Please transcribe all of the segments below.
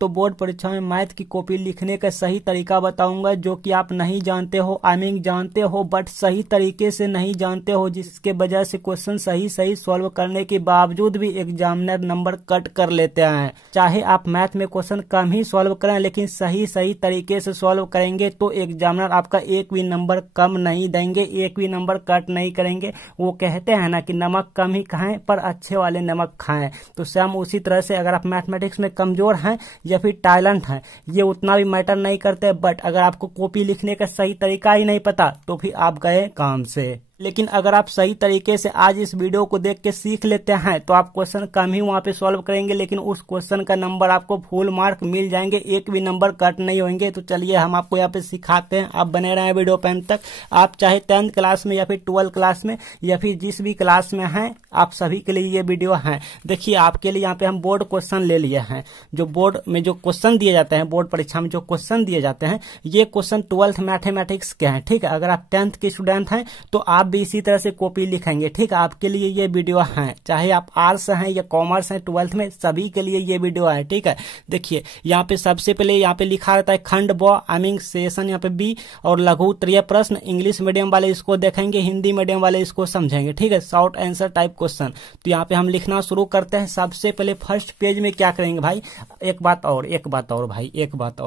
तो बोर्ड परीक्षा में मैथ की कॉपी लिखने का सही तरीका बताऊंगा, जो कि आप नहीं जानते हो। जानते हो बट सही तरीके से नहीं जानते हो, जिसके वजह से क्वेश्चन सही सॉल्व करने के बावजूद भी एग्जामिनर नंबर कट कर लेते हैं। चाहे आप मैथ में क्वेश्चन कम ही सॉल्व करें, लेकिन सही तरीके से सॉल्व करेंगे तो एग्जामिनर आपका एक भी नंबर कम नहीं देंगे, एक भी नंबर कट नहीं करेंगे। वो कहते हैं ना कि नमक कम ही खाएं पर अच्छे वाले नमक खाएं। तो सेम उसी तरह से अगर आप मैथमेटिक्स में कमजोर हैं या फिर टैलेंट है, ये उतना भी मैटर नहीं करते, बट अगर आपको कॉपी लिखने का सही तरीका ही नहीं पता तो फिर आप गए काम से। लेकिन अगर आप सही तरीके से आज इस वीडियो को देख के सीख लेते हैं तो आप क्वेश्चन कम ही वहां पे सॉल्व करेंगे, लेकिन उस क्वेश्चन का नंबर आपको फुल मार्क मिल जाएंगे, एक भी नंबर कट नहीं होंगे। तो चलिए हम आपको यहाँ पे सिखाते हैं, आप बने रहे वीडियो पे अंत तक। आप चाहे 10th क्लास में या फिर 12th क्लास में या फिर जिस भी क्लास में हैं, आप सभी के लिए ये वीडियो है। देखिए आपके लिए यहाँ पे हम बोर्ड क्वेश्चन ले लिए हैं। जो बोर्ड में जो क्वेश्चन दिए जाते हैं, बोर्ड परीक्षा में जो क्वेश्चन दिए जाते हैं, ये क्वेश्चन 12th मैथमेटिक्स के हैं। ठीक है, अगर आप 10th के स्टूडेंट हैं तो आप भी इसी तरह से कॉपी लिखेंगे। ठीक है, आपके लिए ये वीडियो है, चाहे आप आर्ट्स हैं या कॉमर्स हैं, 12th में सभी के लिए ये वीडियो है। ठीक है, देखिए यहाँ पे सबसे पहले यहाँ पे लिखा रहता है खंड ब सेशन यहाँ पे बी और लघु उत्तरीय प्रश्न। इंग्लिश मीडियम वाले इसको देखेंगे, हिंदी मीडियम वाले इसको समझेंगे। ठीक है, शॉर्ट आंसर टाइप क्वेश्चन। तो यहाँ पे हम लिखना शुरू करते हैं। सबसे पहले फर्स्ट पेज में क्या करेंगे भाई, एक बात और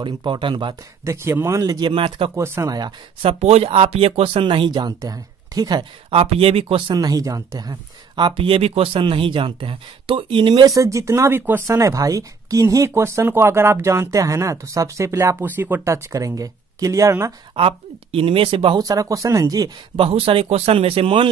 इम्पोर्टेंट बात। देखिए मान लीजिए मैथ का क्वेश्चन आया, सपोज आप ये क्वेश्चन नहीं जानते हैं। ठीक है, आप ये भी क्वेश्चन नहीं जानते हैं, तो इनमें से जितना भी क्वेश्चन है भाई, किन्हीं क्वेश्चन को अगर आप जानते हैं ना तो सबसे पहले आप उसी को टच करेंगे। क्लियर ना? आप इनमें से बहुत सारा क्वेश्चन है जी, बहुत सारे क्वेश्चन में से मान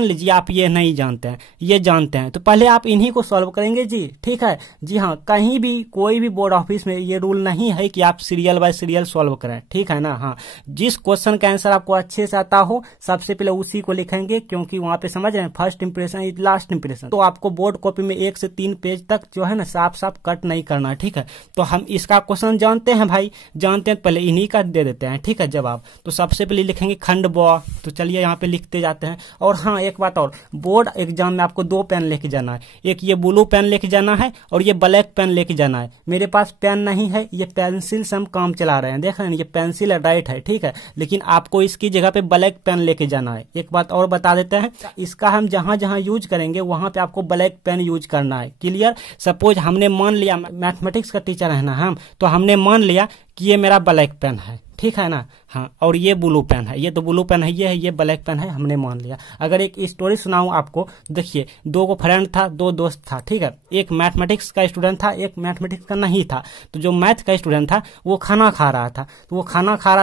लीजिए आप ये नहीं जानते हैं, ये जानते हैं, तो पहले आप इन्हीं को सॉल्व करेंगे जी। ठीक है जी हाँ, कहीं भी कोई भी बोर्ड ऑफिस में ये रूल नहीं है कि आप सीरियल बाय सीरियल सॉल्व करें। ठीक है ना? हाँ, जिस क्वेश्चन का आंसर आपको अच्छे से आता हो सबसे पहले उसी को लिखेंगे, क्योंकि वहां पे समझ रहे हैं first impression is last impression. तो आपको बोर्ड कॉपी में 1 से 3 पेज तक जो है ना साफ कट नहीं करना। ठीक है, तो हम इसका क्वेश्चन जानते हैं भाई, जानते हैं, पहले इन्हीं का दे देते हैं। ठीक है, जवाब तो सबसे पहले लिखेंगे खंड ब। तो चलिए यहाँ पे लिखते जाते हैं। और हाँ, एक बात और, बोर्ड एग्जाम में आपको 2 पेन लेके जाना है, एक ये ब्लू पेन लेके जाना है और ये ब्लैक पेन लेके जाना है। मेरे पास पेन नहीं है, ये पेंसिल से हम काम चला रहे हैं, देख रहे हैं ये पेंसिल है, राइट है। ठीक है, लेकिन आपको इसकी जगह पे ब्लैक पेन लेके जाना है। एक बात और बता देते हैं, इसका हम जहां जहां यूज करेंगे वहां पे आपको ब्लैक पेन यूज करना है। क्लियर? सपोज हमने मान लिया, मैथमेटिक्स का टीचर है ना हम, तो हमने मान लिया कि ये मेरा ब्लैक पेन है। ठीक है ना? हाँ, और ये ब्लू पेन है, ये तो ब्लू पेन है, ये ब्लैक पेन है, हमने मान लिया। अगर एक स्टोरी सुनाऊं आपको, देखिए 2 को फ्रेंड था, 2 दोस्त था। ठीक है, एक मैथमेटिक्स का स्टूडेंट था, एक मैथमेटिक्स का नहीं था। तो जो मैथ का स्टूडेंट था वो खाना खा रहा था,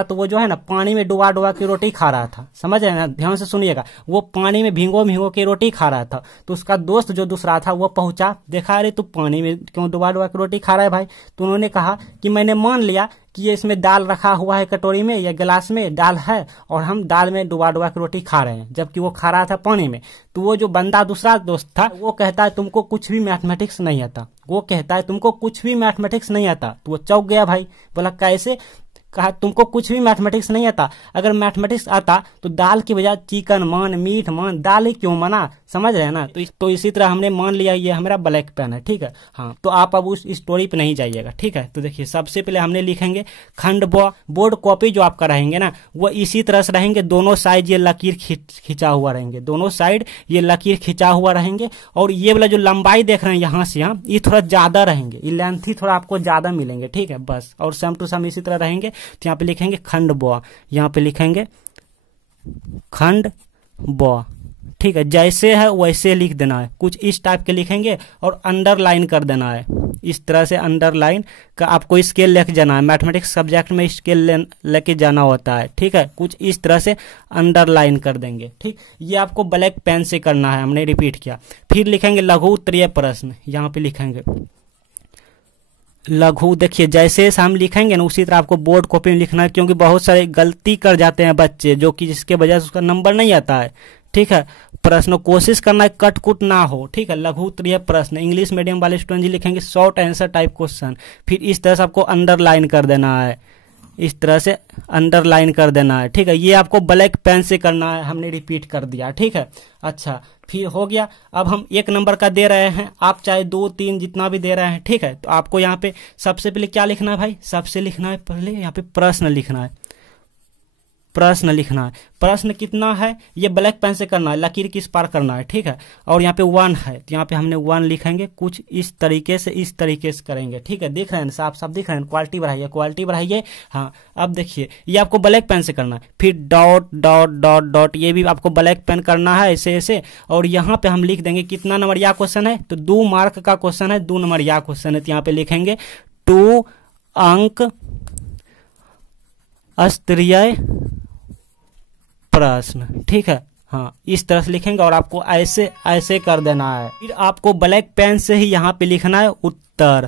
तो वो जो है ना पानी में डुबा के रोटी खा रहा था। समझ रहे हैं ना? ध्यान से सुनिएगा, वो पानी में भिगो के रोटी खा रहा था। तो उसका दोस्त जो दूसरा था वो पहुंचा, देखा अरे तू पानी में क्यों डुबा के रोटी खा रहा है भाई? तो उन्होंने कहा कि मैंने मान लिया कि ये इसमें दाल रखा हुआ है, कटोरी में या गिलास में दाल है, और हम दाल में डुबा के रोटी खा रहे हैं, जबकि वो खा रहा था पानी में। तो वो जो बंदा दूसरा दोस्त था वो कहता है तुमको कुछ भी मैथमेटिक्स नहीं आता, तो वो चौंक गया भाई, बोला कैसे? कहा तुमको कुछ भी मैथमेटिक्स नहीं आता, अगर मैथमेटिक्स आता तो दाल की बजाय चिकन मान, मीट मान, दाल ही क्यों मना? समझ रहे हैं ना? तो इसी तरह हमने मान लिया ये हमारा ब्लैक पेन है। ठीक है, हाँ, तो आप अब उस स्टोरी पे नहीं जाइएगा। ठीक है, तो देखिए सबसे पहले हमने लिखेंगे खंड ब। बोर्ड कॉपी जो आपका रहेंगे ना वो इसी तरह से रहेंगे, दोनों साइड ये लकीर खिंचा हुआ रहेंगे, और ये वाला जो लंबाई देख रहे हैं यहाँ से यहाँ, ये थोड़ा ज्यादा रहेंगे, ये लेंथी थोड़ा आपको ज्यादा मिलेंगे। ठीक है, बस, और सेम टू सेम इसी तरह रहेंगे। तो यहाँ पे लिखेंगे खंड ब, यहाँ पे लिखेंगे खंड ब। ठीक है, जैसे है वैसे लिख देना है, कुछ इस टाइप के लिखेंगे और अंडरलाइन कर देना है। इस तरह से अंडरलाइन का आपको स्केल लेके जाना है, मैथमेटिक्स सब्जेक्ट में स्केल लेके जाना होता है। ठीक है, कुछ इस तरह से अंडरलाइन कर देंगे। ठीक, ये आपको ब्लैक पेन से करना है, हमने रिपीट किया। फिर लिखेंगे लघु उत्तरीय प्रश्न, यहाँ पे लिखेंगे लघु। देखिए जैसे हम लिखेंगे ना उसी तरह आपको बोर्ड कॉपी में लिखना है, क्योंकि बहुत सारे गलती कर जाते हैं बच्चे, जो कि जिसके वजह से उसका नंबर नहीं आता है। ठीक है, प्रश्न कोशिश करना है कट कुट ना हो। ठीक है, लघु उत्तरीय प्रश्न, इंग्लिश मीडियम वाले स्टूडेंट जी लिखेंगे शॉर्ट आंसर टाइप क्वेश्चन। फिर इस तरह से आपको अंडरलाइन कर देना है, इस तरह से अंडरलाइन कर देना है। ठीक है, ये आपको ब्लैक पेन से करना है, हमने रिपीट कर दिया। ठीक है, अच्छा फिर हो गया। अब हम 1 नंबर का दे रहे हैं, आप चाहे 2, 3 जितना भी दे रहे हैं। ठीक है, तो आपको यहाँ पे सबसे पहले क्या लिखना है भाई, सबसे लिखना है पहले यहाँ पे प्रश्न लिखना है, प्रश्न लिखना है। प्रश्न कितना है ये ब्लैक पेन से करना है, लकीर किस पार करना है। ठीक है, और यहाँ पे 1 है तो यहाँ पे हमने 1 लिखेंगे, कुछ इस तरीके से करेंगे। ठीक है, दिख रहे हैं साफ साफ दिख रहे हैं, क्वालिटी बढ़ाइए, क्वालिटी बढ़ाइए। हाँ, अब देखिए ये आपको ब्लैक पेन से करना है, फिर डॉट डॉट डॉट डॉट, ये भी आपको ब्लैक पेन करना है ऐसे ऐसे। और यहाँ पे हम लिख देंगे कितना नंबर या क्वेश्चन है, तो 2 मार्क का क्वेश्चन है, 2 नंबर या क्वेश्चन है, तो यहाँ पे लिखेंगे 2 अंक स्तरीय प्रश्न। ठीक है, हाँ इस तरह से लिखेंगे और आपको ऐसे ऐसे कर देना है। फिर आपको ब्लैक पेन से ही यहाँ पे लिखना है उत्तर,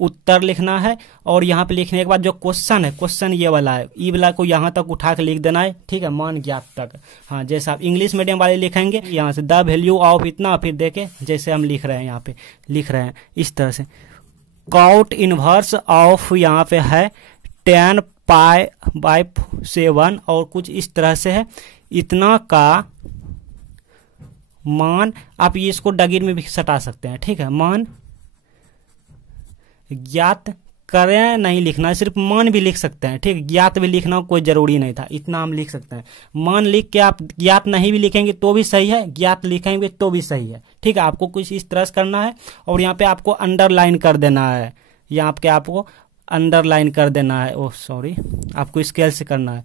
उत्तर लिखना है। और यहाँ पे लिखने के बाद जो क्वेश्चन है, क्वेश्चन ये वाला है, ई वाला को यहाँ तक उठा के लिख देना है। ठीक है, मान ज्ञात तक। हाँ, जैसे आप इंग्लिश मीडियम वाले लिखेंगे यहाँ से द वैल्यू ऑफ इतना, फिर देखे जैसे हम लिख रहे हैं यहाँ पे लिख रहे हैं इस तरह से। कॉट इनवर्स ऑफ यहाँ पे है 10 पाई 7 और कुछ इस तरह से है, इतना का मान। आप ये इसको डगीर में भी सटा सकते हैं। ठीक है, मान ज्ञात करें नहीं लिखना है, सिर्फ मान भी लिख सकते हैं। ठीक है, ज्ञात भी लिखना कोई जरूरी नहीं था, इतना हम लिख सकते हैं। मान लिख के आप ज्ञात नहीं भी लिखेंगे तो भी सही है, ज्ञात लिखेंगे तो भी सही है। ठीक है, आपको कुछ इस तरह से करना है और यहाँ पे आपको अंडरलाइन कर देना है, यहाँ पे आपको अंडरलाइन कर देना है। ओह सॉरी, आपको स्केल से करना है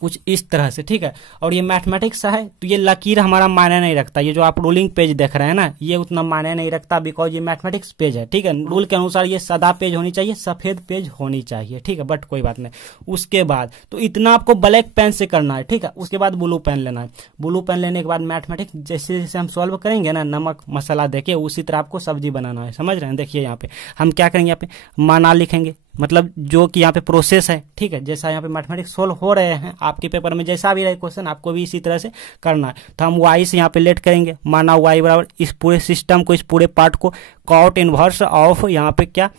कुछ इस तरह से। ठीक है, और ये मैथमेटिक्स है तो ये लकीर हमारा मायने नहीं रखता, ये जो आप रूलिंग पेज देख रहे हैं ना ये उतना मायने नहीं रखता, बिकॉज ये मैथमेटिक्स पेज है। ठीक है, रूल के अनुसार ये सादा पेज होनी चाहिए, सफेद पेज होनी चाहिए। ठीक है, बट कोई बात नहीं। उसके बाद तो इतना आपको ब्लैक पेन से करना है। ठीक है, उसके बाद ब्लू पेन लेना है। ब्लू पेन लेने के बाद मैथमेटिक्स जैसे जैसे हम सॉल्व करेंगे ना, नमक मसाला देके उसी तरह आपको सब्जी बनाना है। समझ रहे हैं, देखिए यहाँ पे हम क्या करेंगे, यहाँ पे माना लिखेंगे, मतलब जो कि यहाँ पे प्रोसेस है। ठीक है, जैसा यहाँ पे मैथमेटिक्स सोल्व हो रहे हैं आपके पेपर में जैसा भी रहे क्वेश्चन, आपको भी इसी तरह से करना है। तो हम y से यहाँ पे लेट करेंगे, माना y बराबर इस पूरे सिस्टम को, इस पूरे पार्ट को कॉट इनवर्स ऑफ यहाँ पे क्या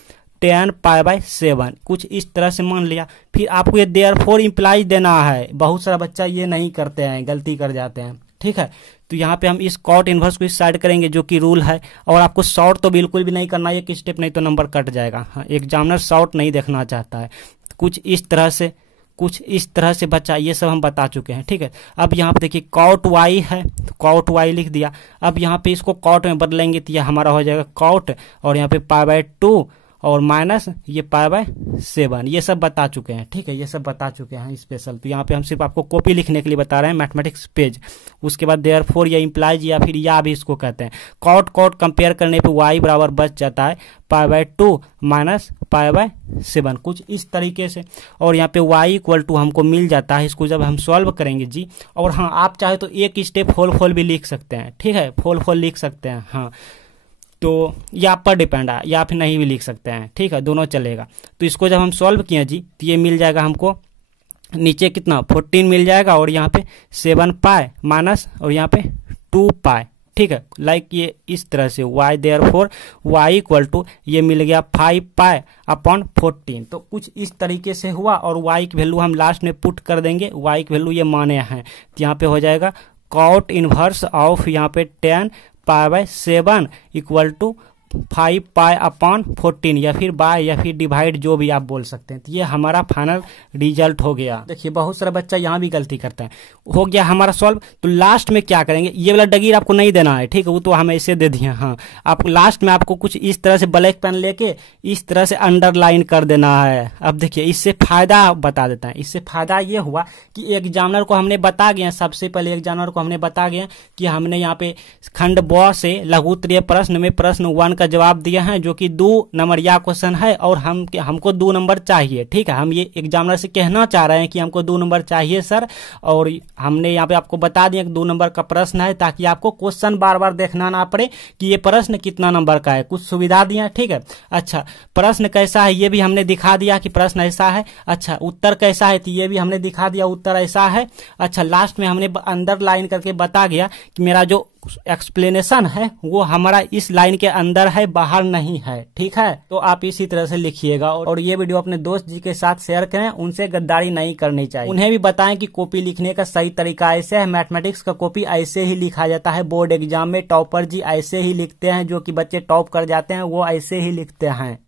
10 पाई 7 कुछ इस तरह से मान लिया। फिर आपको ये देयरफॉर इंप्लाइज देना है। बहुत सारा बच्चा ये नहीं करते हैं, गलती कर जाते हैं। ठीक है, तो यहाँ पे हम इस कॉट इनवर्स को इस साइड करेंगे जो कि रूल है। और आपको शॉर्ट तो बिल्कुल भी नहीं करना है, एक स्टेप नहीं तो नंबर कट जाएगा। हाँ, एग्जामिनर शॉर्ट नहीं देखना चाहता है। कुछ इस तरह से, कुछ इस तरह से बच्चा, ये सब हम बता चुके हैं। ठीक है, अब यहाँ पे देखिए कॉट वाई है तो कॉट वाई लिख दिया। अब यहाँ पे इसको कॉट में बदलेंगे तो ये हमारा हो जाएगा कॉट, और यहाँ पे पाई 2 और माइनस ये पाई 7, ये सब बता चुके हैं। ठीक है, ये सब बता चुके हैं स्पेशल। तो यहाँ पे हम सिर्फ आपको कॉपी लिखने के लिए बता रहे हैं, मैथमेटिक्स पेज। उसके बाद देयरफॉर या इंप्लाइज या फिर या भी इसको कहते हैं। कॉट कॉट कंपेयर करने पे y बराबर बच जाता है पाई 2 माइनस पाई 7 कुछ इस तरीके से। और यहाँ पे y इक्वल टू हमको मिल जाता है, इसको जब हम सॉल्व करेंगे जी। और हाँ, आप चाहे तो एक स्टेप फोल भी लिख सकते हैं। ठीक है, फोल लिख सकते हैं। हाँ, तो ये आप पर डिपेंड है, या फिर नहीं भी लिख सकते हैं। ठीक है, दोनों चलेगा। तो इसको जब हम सॉल्व किए जी तो ये मिल जाएगा हमको, नीचे कितना 14 मिल जाएगा और यहाँ पे 7 पाई माइनस और यहाँ पे 2 पाई। ठीक है, लाइक ये इस तरह से y therefore y equal to ये मिल गया 5 पाई अपॉन 14। तो कुछ इस तरीके से हुआ और y की वैल्यू हम लास्ट में पुट कर देंगे। y की वैल्यू ये माने हैं तो यहाँ पे हो जाएगा कॉट इनवर्स ऑफ यहाँ पे 10 पाई 7 इक्वल टू 5 पाई अपॉन 14 या फिर बाय या फिर डिवाइड, जो भी आप बोल सकते हैं। तो ये हमारा फाइनल रिजल्ट हो गया। देखिए बहुत सारा बच्चा यहाँ भी गलती करता है। हो गया हमारा सॉल्व। तो लास्ट में क्या करेंगे, ये वाला डगीर आपको नहीं देना है। ठीक है, वो तो हम ऐसे दे दिए। हाँ, आप लास्ट में आपको कुछ इस तरह से ब्लैक पेन लेके इस तरह से अंडरलाइन कर देना है। अब देखिए इससे फायदा बता देता है। इससे फायदा ये हुआ कि एग्जामिनर को हमने बता गया, सबसे पहले एग्जामिनर को हमने बता गया कि हमने यहाँ पे खंड ब से लघु उत्तरीय प्रश्न में प्रश्न 1 का जवाब दिया है, जो कि 2 नंबर या क्वेश्चन है और हमको 2 नंबर चाहिए। ठीक है, हम ये एग्जामिनर से कहना चाह रहे हैं कि हमको 2 नंबर चाहिए सर, और हमने यहाँ पे आपको बता दिया कि 2 नंबर का प्रश्न है, ताकि आपको क्वेश्चन बार बार देखना ना पड़े कि ये प्रश्न कितना नंबर का है। कुछ सुविधा दिया। ठीक है, अच्छा प्रश्न कैसा है ये भी हमने दिखा दिया कि प्रश्न ऐसा है। अच्छा उत्तर कैसा है तो ये भी हमने दिखा दिया, उत्तर ऐसा है। अच्छा लास्ट में हमने अंडरलाइन करके बता गया कि मेरा जो एक्सप्लेनेशन है वो हमारा इस लाइन के अंदर है, बाहर नहीं है। ठीक है, तो आप इसी तरह से लिखिएगा और ये वीडियो अपने दोस्त जी के साथ शेयर करें। उनसे गद्दारी नहीं करनी चाहिए। उन्हें भी बताएं कि कॉपी लिखने का सही तरीका ऐसे है। मैथमेटिक्स का कॉपी ऐसे ही लिखा जाता है। बोर्ड एग्जाम में टॉपर जी ऐसे ही लिखते हैं, जो कि बच्चे टॉप कर जाते हैं वो ऐसे ही लिखते हैं।